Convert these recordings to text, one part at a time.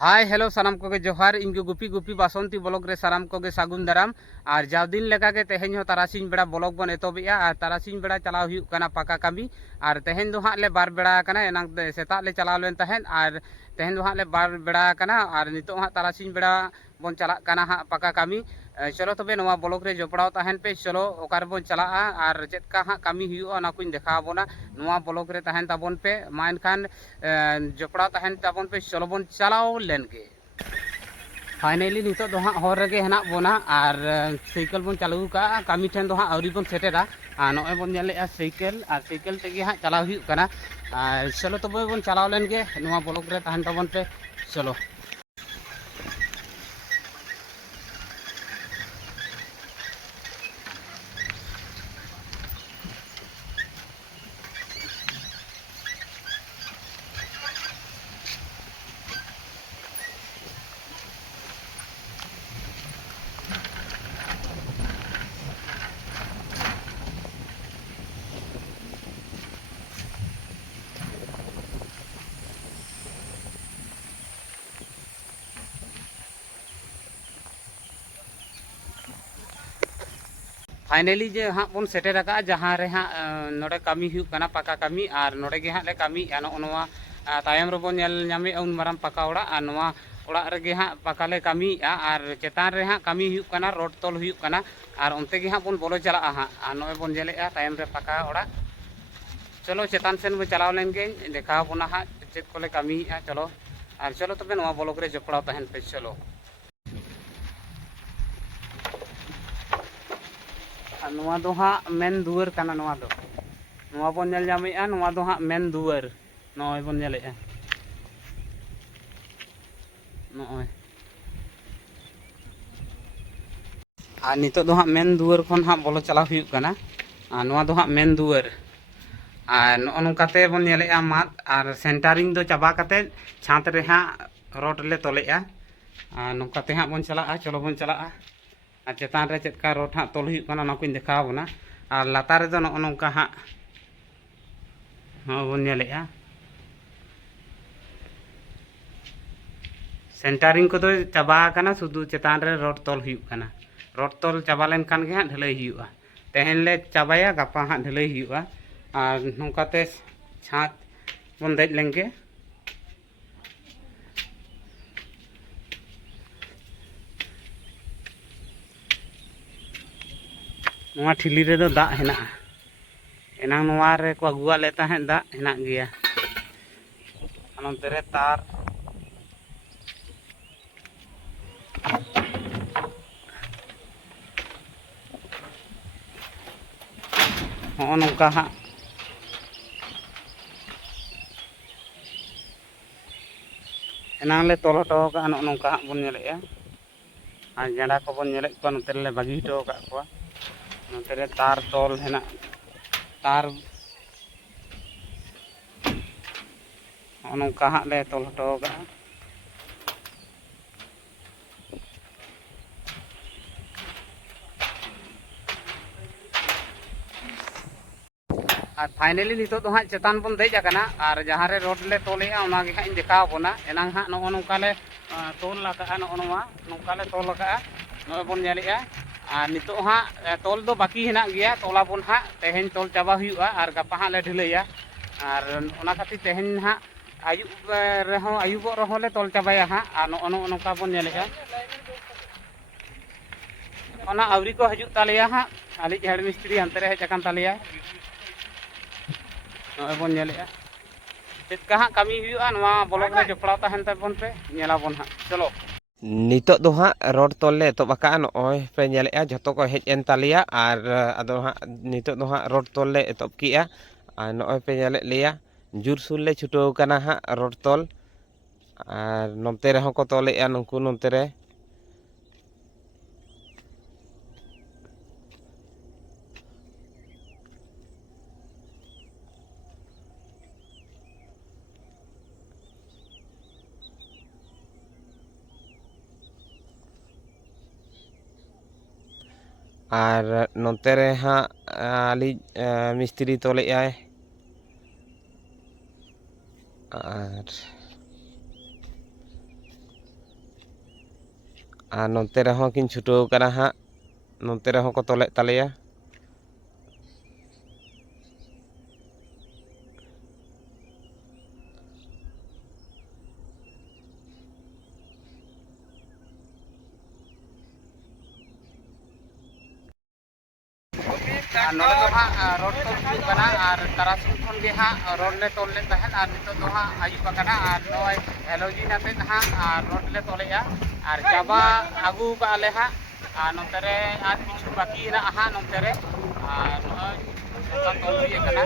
Hi hello सानाम Koge जोहार इनके गुपी गुपी बासंती blog रे सानाम कोगे सागुन दाराम और जाव दिन लेका के तेहेन हो तारासिन बेड़ा ब्लॉग बन एतोबिया और तारासिन बेड़ा चलाव हुयुक कना पाका कामी और तेहेन दो हां ले बार बेड़ा कना एनांग सेता ले चलाव लेन तहेन और तेहेन दो हां ले बार बेड़ा कना और नितो हां तारासिन बेड़ा बन चला कना हां पाका कामी चलो तबे नवा ब्लॉग रे जोपड़ाव तहेन पे चलो ओकार बन चला और चेदका हां कामी हुयुआ ओना कुइन देखा बोना नवा ब्लॉग रे तहेन ताबन पे मा एनखान जोपड़ाव तहेन ताबन पे चलो बन चलाव लेन के फाइनली नितो दो हां हर रेगे हेना बोना और साइकिल बन चालू का कामी ठेन दो हां आउरी बन सेटेरा और नॉय बन नेलेआ साइकिल तेगे हां चलाव हुयुक कना और चलो तबे बन चलाव लेन के नवा ब्लॉग रे तहेन ताबन पे चलो फाइनली जे हाँ बन सेटेर का जहाँ रे हाँ नोडे कामी हुयुक कना पाका कामी और नोडे गे हाँ ले कामी नोआ तायम रे बन नेल नामे उन माराम पाका ओड़ा और नोआ ओड़ा रे हाँ पाका ले कामी और चेतान रे हाँ कामी हुयुक कना रोड तोल हुयुक कना और उनते गे हाँ बन बोलो चला हाँ और नोए बन जेलेआ तायम रे पाका ओड़ा चलो चेतान सेन बन चलाव लेन गे देखा बोना हाँ चेत कोले कामी चलो और चलो तबे नोआ ब्लॉग रे जोपड़ाव तहेन पे चलो नोआ दो हाँ मेन दुआर कना नोआ दो नोआ बन नेल जामेआ नोआ दो हाँ मेन दुआर नोय बन नेलेआ नोय और नितो दो हाँ मेन दुआर खन हाँ बोलो चलाव हुयुक कना और नोआ दो हाँ मेन दुआर और नो नोकाते बन नेलेआ मात और सेंटरिंग दो चाबा काते छात रे हाँ रोड ले तोलेआ और नोकाते हाँ बन चला चलो बन चला और चेतान रे चेदका रोड हाँ तोल हुयुक कना नाकुइन देखा बोना और लातार रे दो नो नोका हाँ हाँ बन नेलेआ सेंटरिंग को तो चाबा कना सुधु चेतान रे रोड तोल हुयुक कना रोड तोल चाबा लेन कान गे हाँ ढलई हुयुआ तेहेन ले चाबाया गापा हाँ ढलई हुयुआ और नोकाते छात बन देज लेंगे नोआ ठिली रे दो दाग हेना एनांग नोआ रे को अगुआ लेता है दाग हेना गया नोंते रे तार हाँ नौका हाँ एनांग ले तोल हटो का नौका हाँ बन नेलेआ और गेंडा को बन नेले को नोते ले बागी हटो का को नोते रे तार तोल हेना तार नौका हाँ ले तोल हटो का और फाइनली नितो दो हाँ चेतान बन देज आकना और जहाँ रे रोड ले तोलेआ ओना गे हाँ देखा बोना एनांग हाँ नो नौका ले तोल लगा नो नोआ नौका ले तोल लगा नो बन नेलेआ और नितो हाँ तोल दो बाकी हेना गया तोला बन हाँ तेहेन तोल चाबा हुयुआ और गापा हाँ ले ढिलैया और ओना खातिर तेहेन हाँ आयुब रेहों आयुबो रेहों ले तोल चाबाया हाँ और नो नौका बन नेलेआ ओना आउरी को हजु तालेया हाँ आलिज हेड मिस्त्री हंते रे हेज आकान तालेया नोय बन नेलेआ चेदका हाँ कामी हुयुआ नोआ ब्लॉग रे जोपड़ाव तहेन ताबन पे नेलाबन हाँ चलो नितो दो हाँ रोड तोल ले तो बाका नॉय पे नेलेआ झतो को हेज एन तालिया और अदो हाँ नितो दो हाँ रोड तोल ले एतब किया और नॉय पे नेले लिया जुर सुर ले छुटो कना हाँ रोड तोल और नोते रे को तोलेआ नुकु नोते रे और नोते रे हाँ आली मिस्त्री तोलेआ और ᱟᱨ ᱱᱚᱱᱛᱮ ᱨᱮᱦᱚᱸ ᱠᱤᱱ ᱪᱷᱩᱴᱟᱹᱣ ᱠᱟᱱᱟ ᱦᱟᱸᱜ, ᱱᱚᱱᱛᱮ ᱨᱮᱦᱚᱸ ᱠᱚ ᱛᱚᱞᱮᱫ ᱛᱟᱞᱮᱭᱟ। नोड़े तो हाँ रोड तो हुई कना और तारासिंह खन गे हाँ रोड ले तोल ले तहन और नितो तो हाँ आयुब कना और नय हेलोजिन आते हाँ और रोड ले तोलेया और चाबा आगू का ले हाँ और नोते रे और किछु बाकी ना हाँ नोते रे और नय तोल हुई कना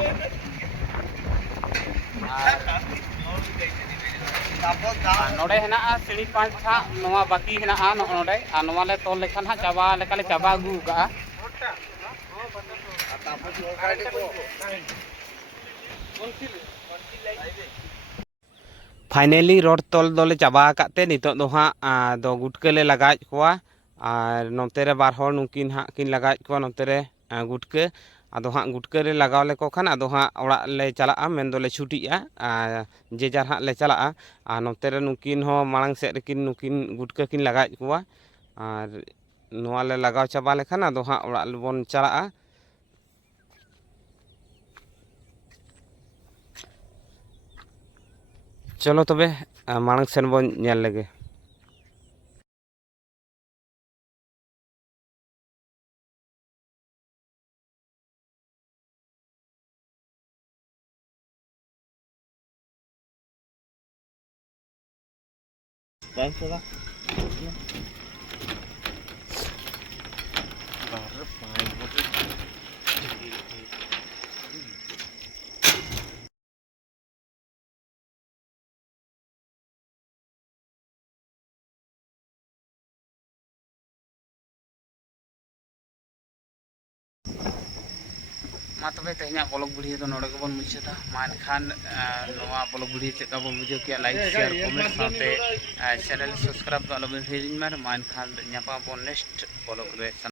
नोड़े हेना सीढ़ी पांच हाँ नोवा बाकी हेना नोड़े और नोवा ले तोल लेखान हाँ चाबा लेका ले चाबा आगू का फाइनली रोड तोल दोले चाबा काते नितो दो हाँ दो गुटके ले लगाज कोआ और नोते रे बार हर नुकिन हाँ किन लगाज कोआ नोते रे गुटके आदो हाँ गुटके रे लगाव ले को खान आदो हाँ ओड़ा ले चला मेन दोले छुटिया जे जार हाँ ले चला और नोते रे नुकिन हो मांग से किन नुकिन गुटके किन लगाज कोआ और नोआ ले लगाव चाबा लेखान आदो हाँ ओड़ा बोन चला। चलो तबे मांग सेन बोन नेल लेगे। मा तबे तेहना ब्लॉग वीडियो तो नोड़े गबन मुचादा मा एनखान नोआ ब्लॉग वीडियो चेक बन बुझे के लाइक शेयर कमेंट साथे चैनल सब्सक्राइब तो आलोबेन हिरिन मार मा एनखान न्यापा बन नेक्स्ट ब्लॉग रे।